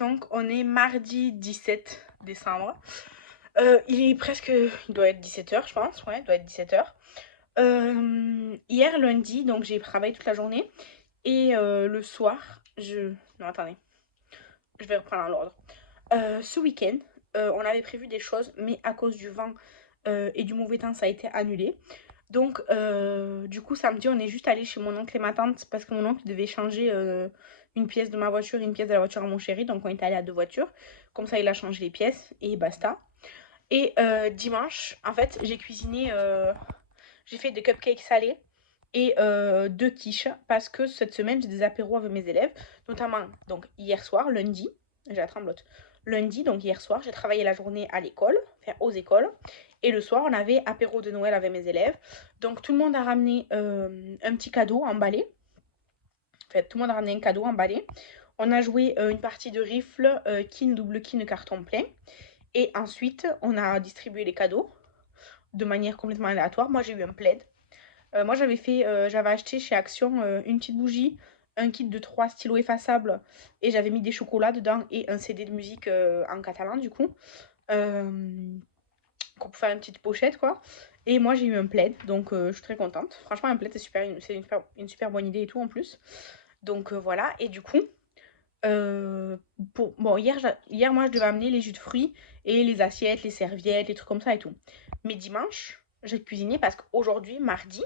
Donc on est mardi 17 décembre. Il doit être 17h je pense, ouais, il doit être 17h. Hier lundi, donc j'ai travaillé toute la journée. Et le soir, Non attendez, je vais reprendre l'ordre. Ce week-end, on avait prévu des choses, mais à cause du vent et du mauvais temps, ça a été annulé. Donc, du coup, samedi, on est juste allé chez mon oncle et ma tante parce que mon oncle devait changer une pièce de ma voiture et une pièce de la voiture à mon chéri. Donc, on est allé à deux voitures. Comme ça, il a changé les pièces et basta. Et dimanche, en fait, j'ai fait des cupcakes salés et deux quiches parce que cette semaine, j'ai des apéros avec mes élèves. Notamment, donc, hier soir, lundi, j'ai la tremblote. Lundi, donc hier soir, j'ai travaillé la journée à l'école, enfin aux écoles. Et le soir, on avait apéro de Noël avec mes élèves. Donc tout le monde a ramené un petit cadeau emballé. Enfin, tout le monde a ramené un cadeau emballé. On a joué une partie de rifle, kin, double kin, carton plein. Et ensuite, on a distribué les cadeaux de manière complètement aléatoire. Moi, j'ai eu un plaid. Moi, j'avais acheté chez Action une petite bougie, un kit de 3 stylos effaçables et j'avais mis des chocolats dedans et un CD de musique en catalan du coup. Pour faire une petite pochette quoi. Et moi j'ai eu un plaid, donc je suis très contente. Franchement un plaid c'est une super bonne idée et tout en plus. Donc voilà, et du coup, bon hier moi je devais amener les jus de fruits et les assiettes, les serviettes, les trucs comme ça et tout. Mais dimanche, j'ai cuisiné parce qu'aujourd'hui, mardi,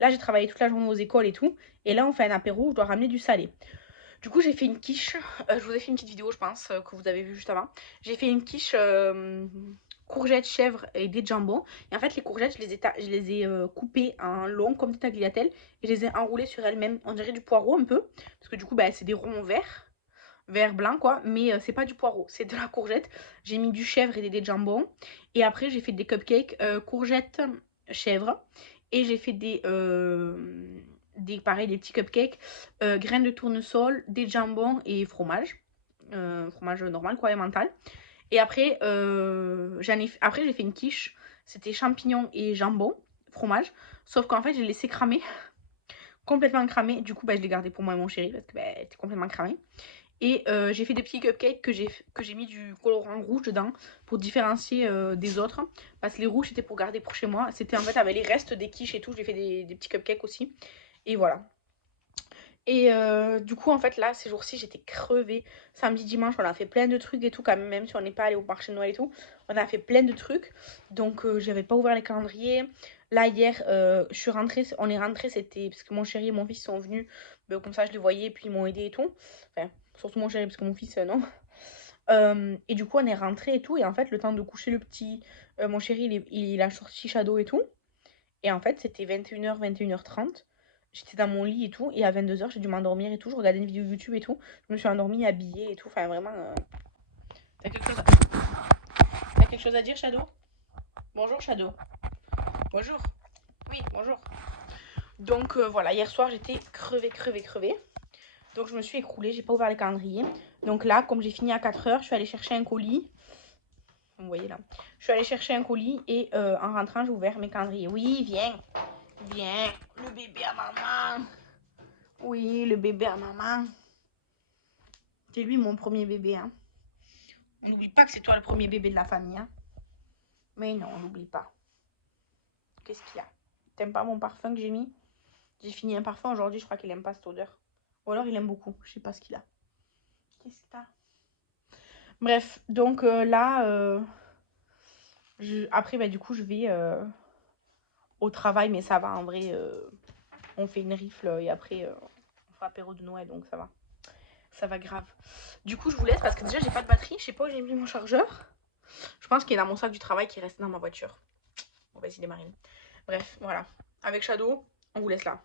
là j'ai travaillé toute la journée aux écoles et tout. Et là on fait un apéro où je dois ramener du salé. Du coup j'ai fait une quiche, je vous ai fait une petite vidéo je pense que vous avez vu juste avant. J'ai fait une quiche courgettes, chèvres et des jambons. Et en fait les courgettes je les ai coupées en long comme des tagliatelles. Et je les ai enroulées sur elles-mêmes, on dirait du poireau un peu. Parce que du coup bah, c'est des ronds verts, vert blanc quoi, mais c'est pas du poireau, c'est de la courgette. J'ai mis du chèvre et des jambons. Et après j'ai fait des cupcakes courgettes, chèvre. Et j'ai fait pareil, des petits cupcakes, graines de tournesol, des jambons et fromage. Fromage normal quoi, mental. Et après, après j'ai fait une quiche, c'était champignons et jambon, fromage. Sauf qu'en fait j'ai laissé cramer, complètement cramé. Du coup bah, je l'ai gardé pour moi et mon chéri parce que bah, elle était complètement cramée. Et j'ai fait des petits cupcakes que j'ai mis du colorant rouge dedans pour différencier des autres. Parce que les rouges c'était pour garder pour chez moi. C'était en fait avec les restes des quiches et tout. J'ai fait des petits cupcakes aussi. Et voilà. Et du coup en fait là ces jours-ci j'étais crevée. Samedi, dimanche on a fait plein de trucs et tout quand même. Même si on n'est pas allé au marché de Noël et tout. On a fait plein de trucs. Donc j'avais pas ouvert les calendriers. Là hier je suis rentrée, on est rentré, c'était parce que mon chéri et mon fils sont venus. Ben, comme ça je les voyais et puis ils m'ont aidé et tout. Enfin surtout mon chéri parce que mon fils non. Et du coup on est rentré et tout. Et en fait le temps de coucher le petit, mon chéri il a sorti Shadow et tout. Et en fait c'était 21h, 21h30. J'étais dans mon lit et tout. Et à 22h j'ai dû m'endormir et tout. Je regardais une vidéo YouTube et tout. Je me suis endormie habillée et tout. Enfin vraiment... T'as quelque chose à dire Shadow? Bonjour Shadow. Bonjour. Oui, bonjour. Donc voilà, hier soir j'étais crevée. Donc je me suis écroulée, j'ai pas ouvert les calendriers. Donc là, comme j'ai fini à 4h, je suis allée chercher un colis. Vous voyez là. Je suis allée chercher un colis et en rentrant, j'ai ouvert mes calendriers. Oui, viens. Viens. Le bébé à maman. Oui, le bébé à maman. C'est lui mon premier bébé. Hein. On n'oublie pas que c'est toi le premier bébé de la famille. Hein. Mais non, on n'oublie pas. Qu'est-ce qu'il y a? T'aimes pas mon parfum que j'ai mis? J'ai fini un parfum aujourd'hui, je crois qu'il aime pas cette odeur. Ou alors il aime beaucoup, je sais pas ce qu'il a. Qu'est-ce que t'as? Bref, donc là, après bah, du coup je vais au travail, mais ça va en vrai. On fait une rifle et après on fera apéro de Noël, donc ça va. Ça va grave. Du coup je vous laisse parce que déjà j'ai pas de batterie, je sais pas où j'ai mis mon chargeur. Je pense qu'il est dans mon sac du travail qui reste dans ma voiture. On va essayer de démarrer. Bref, voilà. Avec Shadow, on vous laisse là.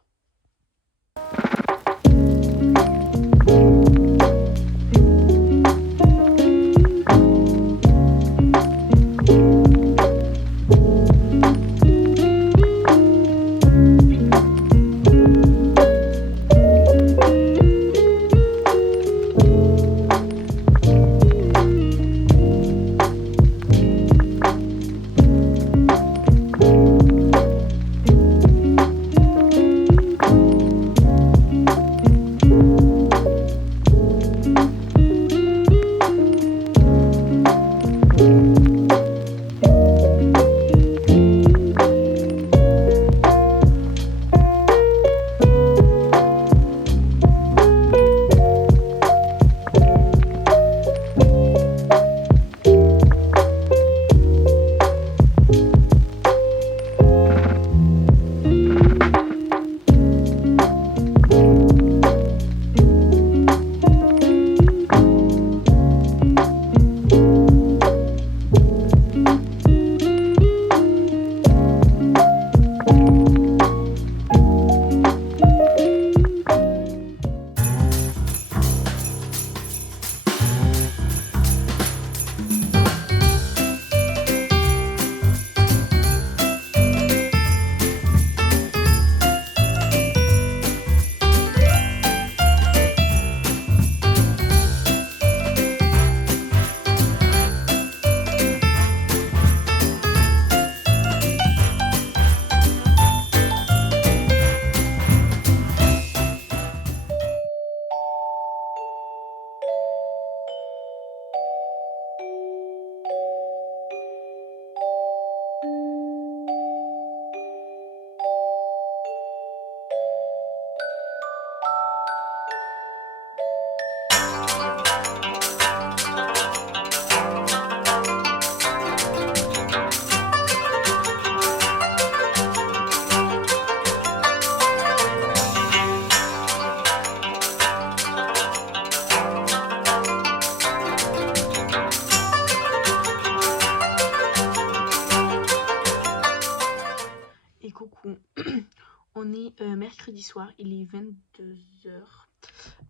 On est mercredi soir, il est 22h.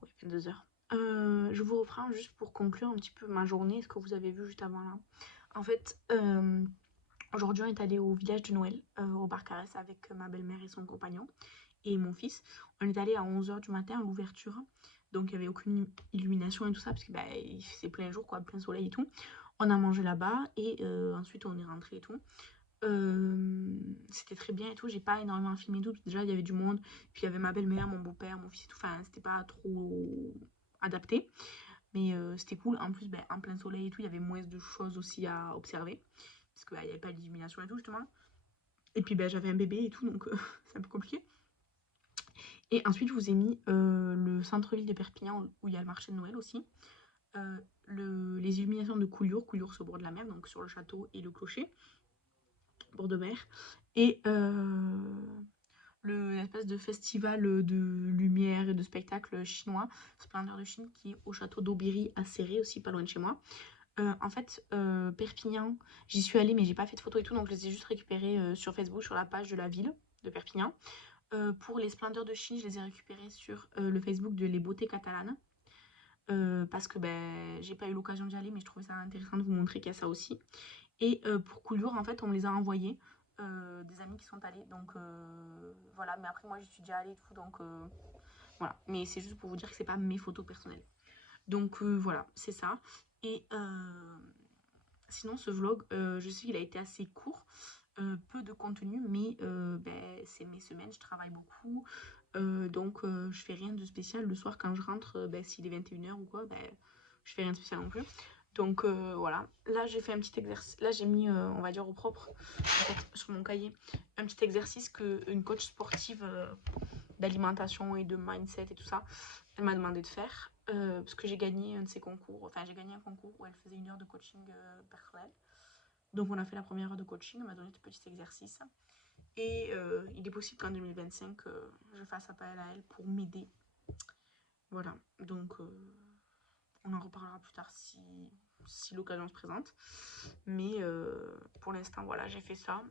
Ouais, 22h. Je vous reprends juste pour conclure un petit peu ma journée, ce que vous avez vu juste avant là. En fait, aujourd'hui on est allé au village de Noël, au Barcarès, avec ma belle-mère et son compagnon et mon fils. On est allé à 11h du matin à l'ouverture. Donc il n'y avait aucune illumination et tout ça, parce que bah, c'est plein jour, quoi, plein soleil et tout. On a mangé là-bas et ensuite on est rentré et tout. C'était très bien et tout, j'ai pas énormément filmé tout, déjà il y avait du monde, puis il y avait ma belle-mère, mon beau-père, mon fils et tout, enfin c'était pas trop adapté, mais c'était cool. En plus, ben, en plein soleil et tout, il y avait moins de choses aussi à observer, parce qu'il n'y avait pas d'illumination et tout justement, et puis ben, j'avais un bébé et tout, donc c'est un peu compliqué. Et ensuite je vous ai mis le centre-ville de Perpignan, où il y a le marché de Noël aussi, les illuminations de Couilliours, Couilliours au bord de la mer, donc sur le château et le clocher, bord de mer, et l'espèce de festival de lumière et de spectacle chinois, Splendeur de Chine, qui est au château d'Aubéry à Céré, aussi pas loin de chez moi. En fait, Perpignan, j'y suis allée, mais j'ai pas fait de photos et tout, donc je les ai juste récupérées sur Facebook, sur la page de la ville de Perpignan. Pour les Splendeurs de Chine, je les ai récupérées sur le Facebook de Les Beautés Catalanes. Parce que ben, j'ai pas eu l'occasion d'y aller, mais je trouvais ça intéressant de vous montrer qu'il y a ça aussi. Et pour Couillure, en fait, on me les a envoyés, des amis qui sont allés. Donc voilà, mais après, moi, j'y suis déjà allée et tout. Donc voilà, mais c'est juste pour vous dire que c'est pas mes photos personnelles. Donc voilà, c'est ça. Et sinon, ce vlog, je sais qu'il a été assez court. Peu de contenu, mais ben, c'est mes semaines, je travaille beaucoup. Donc je fais rien de spécial. Le soir, quand je rentre, ben, s'il est 21h ou quoi, ben, je fais rien de spécial non plus. Donc voilà, là j'ai fait un petit exercice, là j'ai mis, on va dire au propre, en fait, sur mon cahier, un petit exercice qu'une coach sportive d'alimentation et de mindset et tout ça, elle m'a demandé de faire, parce que j'ai gagné un de ses concours, enfin j'ai gagné un concours où elle faisait 1 heure de coaching personnel. Donc on a fait la première heure de coaching, elle m'a donné ce petit exercice. Et il est possible qu'en 2025, je fasse appel à elle pour m'aider. Voilà, donc on en reparlera plus tard si l'occasion se présente. Mais pour l'instant, voilà, j'ai fait ça.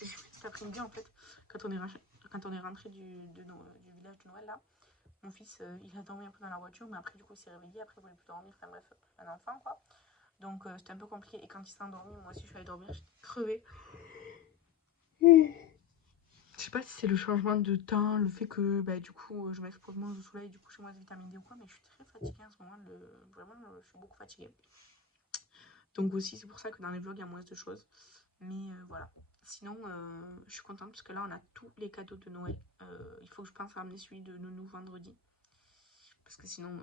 Et cet après-midi, en fait, quand on est rentré du village de Noël, là, mon fils, il a dormi un peu dans la voiture, mais après, du coup, il s'est réveillé. Après, il voulait plus dormir. Enfin bref, un enfant, quoi. Donc, c'était un peu compliqué. Et quand il s'est endormi, moi aussi, je suis allée dormir. J'étais crevée. Je sais pas si c'est le changement de temps, le fait que bah, du coup je m'expose moins au soleil, du coup j'ai moins de vitamine D ou quoi, mais je suis très fatiguée en ce moment, vraiment je suis beaucoup fatiguée. Donc aussi c'est pour ça que dans les vlogs il y a moins de choses. Mais voilà. Sinon je suis contente parce que là on a tous les cadeaux de Noël. Il faut que je pense à ramener celui de Nounou vendredi. Parce que sinon,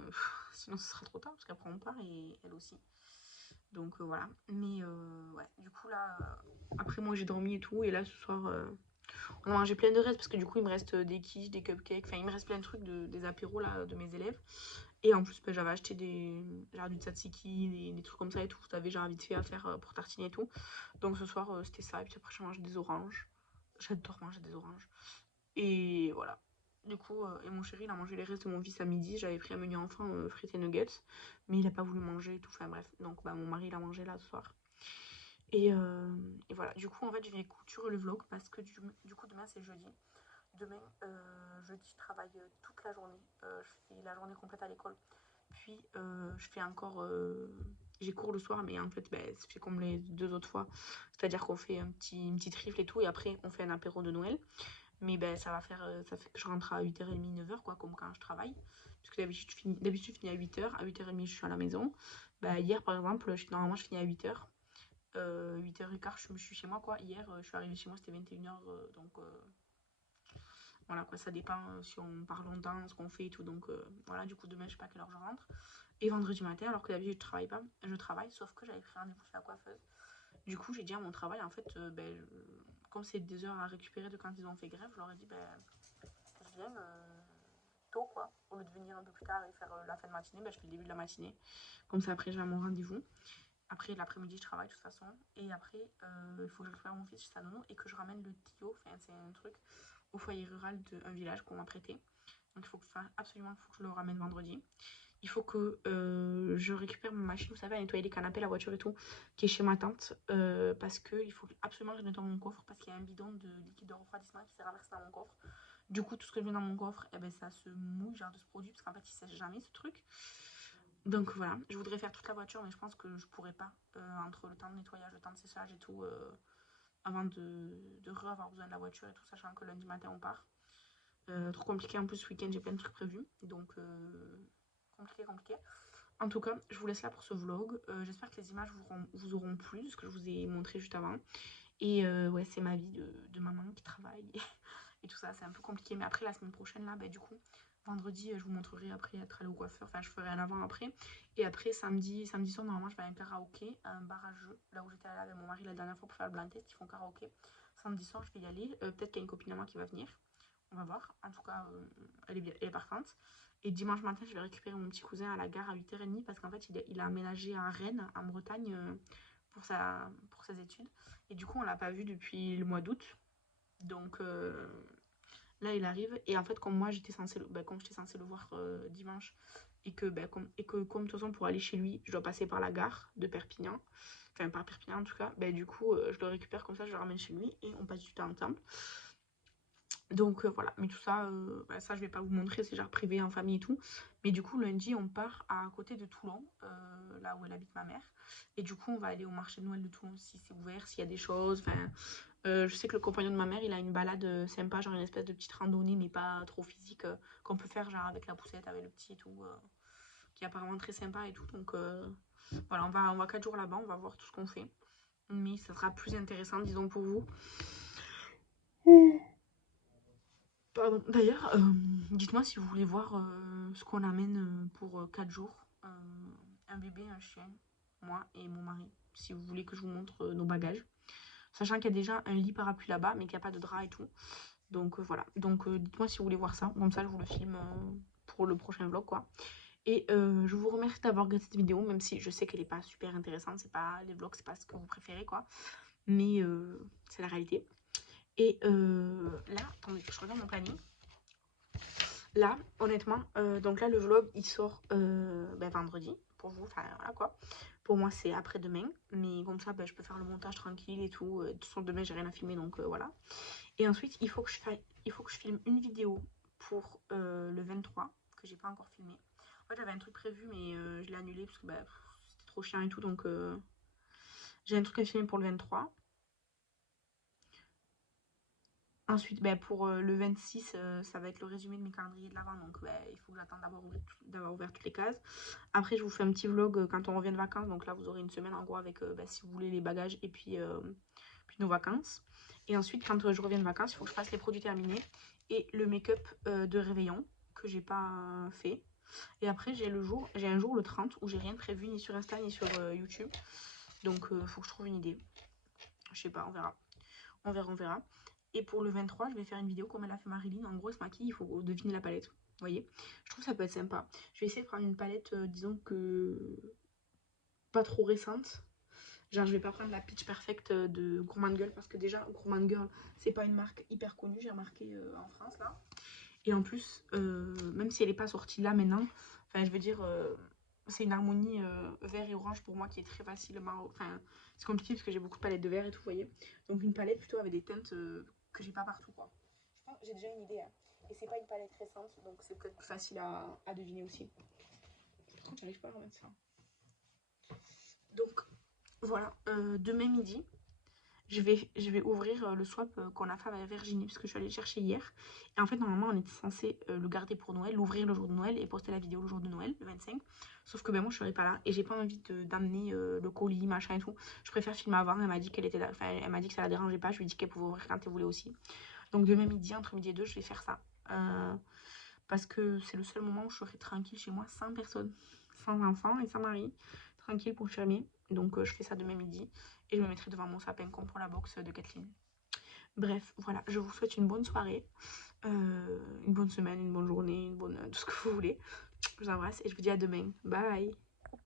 sinon ce sera trop tard parce qu'après on part et elle aussi. Donc voilà. Mais ouais, du coup là, après moi j'ai dormi et tout, et là ce soir... on a mangé plein de restes parce que du coup il me reste des quiches, des cupcakes, enfin il me reste plein de trucs, des apéros là de mes élèves. Et en plus bah, j'avais acheté genre du tzatziki, des trucs comme ça et tout, vous savez, genre vite fait à faire pour tartiner et tout. Donc ce soir c'était ça, et puis après j'ai mangé des oranges. J'adore manger des oranges. Et voilà. Du coup, et mon chéri il a mangé les restes de mon fils à midi, j'avais pris un menu enfant frites et nuggets, mais il a pas voulu manger et tout, enfin bref. Donc bah mon mari il a mangé là ce soir. Et voilà, du coup en fait je vais clôturer le vlog parce que du coup demain c'est jeudi. Demain, jeudi, je travaille toute la journée. Je fais la journée complète à l'école. Puis, je fais encore... j'ai cours le soir, mais en fait, ben, c'est comme les 2 autres fois. C'est-à-dire qu'on fait une petite rifle et tout, et après, on fait un apéro de Noël. Mais ben, ça fait que je rentre à 8h30, 9h, quoi, comme quand je travaille. Parce que d'habitude, je finis à 8h. À 8h30, je suis à la maison. Ben, hier, par exemple, normalement, je finis à 8h. 8h15, je suis chez moi, quoi. Hier, je suis arrivée chez moi, c'était 21h, donc... voilà quoi, ça dépend si on part longtemps, ce qu'on fait et tout. Donc voilà, du coup demain je sais pas à quelle heure je rentre. Et vendredi matin, alors que d'habitude je travaille pas, je travaille, sauf que j'avais pris rendez-vous chez la coiffeuse. Du coup j'ai dit à mon travail en fait, comme c'est des heures à récupérer de quand ils ont fait grève, je leur ai dit je viens tôt quoi. Au lieu de venir un peu plus tard et faire la fin de matinée, je fais le début de la matinée. Comme ça après j'ai mon rendez-vous. Après l'après-midi je travaille de toute façon. Et après il faut que je récupère mon fils chez sa nounou et que je ramène le Tio, enfin c'est un truc au foyer rural d'un village qu'on m'a prêté. Donc il faut que, absolument faut que je le ramène vendredi. il faut que je récupère ma machine, vous savez, à nettoyer les canapés, la voiture et tout, qui est chez ma tante, parce qu'il faut absolument que je nettoie mon coffre, parce qu'il y a un bidon de liquide de refroidissement qui s'est renversé dans mon coffre. Du coup, tout ce que je mets dans mon coffre, eh ben, ça se mouille, genre de ce produit, parce qu'en fait, il sèche jamais ce truc. Donc voilà, je voudrais faire toute la voiture, mais je pense que je pourrais pas, entre le temps de nettoyage, le temps de séchage et tout, avant de avoir besoin de la voiture et tout, sachant que lundi matin on part. Trop compliqué, en plus ce week-end j'ai plein de trucs prévus, donc compliqué. En tout cas, je vous laisse là pour ce vlog. J'espère que les images vous auront plu, ce que je vous ai montré juste avant. Et ouais, c'est ma vie de maman qui travaille et tout ça, c'est un peu compliqué. Mais après, la semaine prochaine, là, bah, du coup, vendredi, je vous montrerai après être allée au coiffeur. Enfin, je ferai un avant-après. Et après, samedi soir, normalement, je vais à un karaoké, à un bar à jeux, là où j'étais allée avec mon mari la dernière fois pour faire le blind test. Ils font karaoké. Samedi soir, je vais y aller. Peut-être qu'il y a une copine à moi qui va venir. On va voir. En tout cas, elle est partante. Et dimanche matin, je vais récupérer mon petit cousin à la gare à 8h30 parce qu'en fait, il a aménagé à Rennes, en Bretagne, pour ses études. Et du coup, on l'a pas vu depuis le mois d'août. Donc là, il arrive. Et en fait, comme moi, comme j'étais censée le voir dimanche, et que, comme de toute façon, pour aller chez lui, je dois passer par la gare de Perpignan. Enfin, par Perpignan en tout cas. Du coup, je le récupère comme ça, je le ramène chez lui et on passe du temps ensemble. Donc voilà, mais tout ça, ça je vais pas vous montrer, c'est genre privé, en famille et tout. Mais du coup, lundi, on part à côté de Toulon, là où elle habite ma mère. Et du coup, on va aller au marché de Noël de Toulon si c'est ouvert, s'il y a des choses. Enfin, je sais que le compagnon de ma mère, il a une balade sympa, genre une espèce de petite randonnée, mais pas trop physique, qu'on peut faire genre avec la poussette, avec le petit et tout, qui est apparemment très sympa et tout. Donc voilà, on va 4 jours là-bas, on va voir tout ce qu'on fait. Mais ça sera plus intéressant, disons, pour vous. Pardon. D'ailleurs, dites-moi si vous voulez voir ce qu'on amène pour 4 jours. Un bébé, un chien, moi et mon mari. Si vous voulez que je vous montre nos bagages. Sachant qu'il y a déjà un lit parapluie là-bas, mais qu'il n'y a pas de drap et tout. Donc voilà. Donc dites-moi si vous voulez voir ça. Comme ça, je vous le filme pour le prochain vlog, quoi. Et je vous remercie d'avoir regardé cette vidéo, même si je sais qu'elle n'est pas super intéressante. C'est pas les vlogs, c'est pas ce que vous préférez, quoi. Mais c'est la réalité. Et là, attendez, je regarde mon planning. Là, honnêtement, donc là, le vlog, il sort vendredi, pour vous, enfin, voilà quoi. Pour moi, c'est après-demain, mais comme ça, je peux faire le montage tranquille et tout. De toute façon, demain, j'ai rien à filmer, donc voilà. Et ensuite, il faut que je filme une vidéo pour le 23, que j'ai pas encore filmé. En fait, j'avais un truc prévu, mais je l'ai annulé parce que c'était trop chiant et tout, donc j'ai un truc à filmer pour le 23. Ensuite, pour le 26, ça va être le résumé de mes calendriers de l'avant. Donc, il faut que j'attende d'avoir ouvert toutes les cases. Après, je vous fais un petit vlog quand on revient de vacances. Donc là, vous aurez une semaine en gros avec, si vous voulez, les bagages et puis nos vacances. Et ensuite, quand je reviens de vacances, il faut que je fasse les produits terminés et le make-up de réveillon que j'ai pas fait. Et après, j'ai un jour, le 30, où j'ai rien prévu ni sur Insta ni sur YouTube. Donc, il faut que je trouve une idée. Je sais pas, on verra. On verra. Et pour le 23, je vais faire une vidéo comme elle a fait Marilyn. En gros, elle se maquille, il faut deviner la palette. Vous voyez? Je trouve que ça peut être sympa. Je vais essayer de prendre une palette, disons que pas trop récente. Genre, je vais pas prendre la Pitch Perfect de Gourmand Girl parce que déjà, Gourmand Girl, c'est pas une marque hyper connue, j'ai remarqué en France là. Et en plus, même si elle n'est pas sortie là maintenant, enfin, je veux dire, c'est une harmonie vert et orange pour moi qui est très facilement. Enfin, c'est compliqué parce que j'ai beaucoup de palettes de verre et tout, vous voyez. Donc, une palette plutôt avec des teintes que j'ai pas partout, quoi. Je pense que j'ai déjà une idée, hein. Et c'est pas une palette récente, donc c'est peut-être plus facile à deviner aussi. Par contre, j'arrive pas à remettre ça. Donc, voilà, demain midi, je vais ouvrir le swap qu'on a fait avec Virginie, parce que je suis allée le chercher hier. Et en fait, normalement, on était censé le garder pour Noël, l'ouvrir le jour de Noël et poster la vidéo le jour de Noël, le 25. Sauf que moi, je serais pas là et j'ai pas envie d'amener le colis, machin et tout. Je préfère filmer avant. Elle m'a dit qu'elle était là, enfin, elle m'a dit que ça la dérangeait pas. Je lui ai dit qu'elle pouvait ouvrir quand elle voulait aussi. Donc, demain midi, entre midi et 2, je vais faire ça. Parce que c'est le seul moment où je serai tranquille chez moi, sans personne, sans enfant et sans mari. Tranquille pour fermer. Donc, je fais ça demain midi. Et je me mettrai devant mon sapin comme pour la box de Kathleen. Bref, voilà, je vous souhaite une bonne soirée, une bonne semaine, une bonne journée, tout ce que vous voulez. Je vous embrasse et je vous dis à demain. Bye!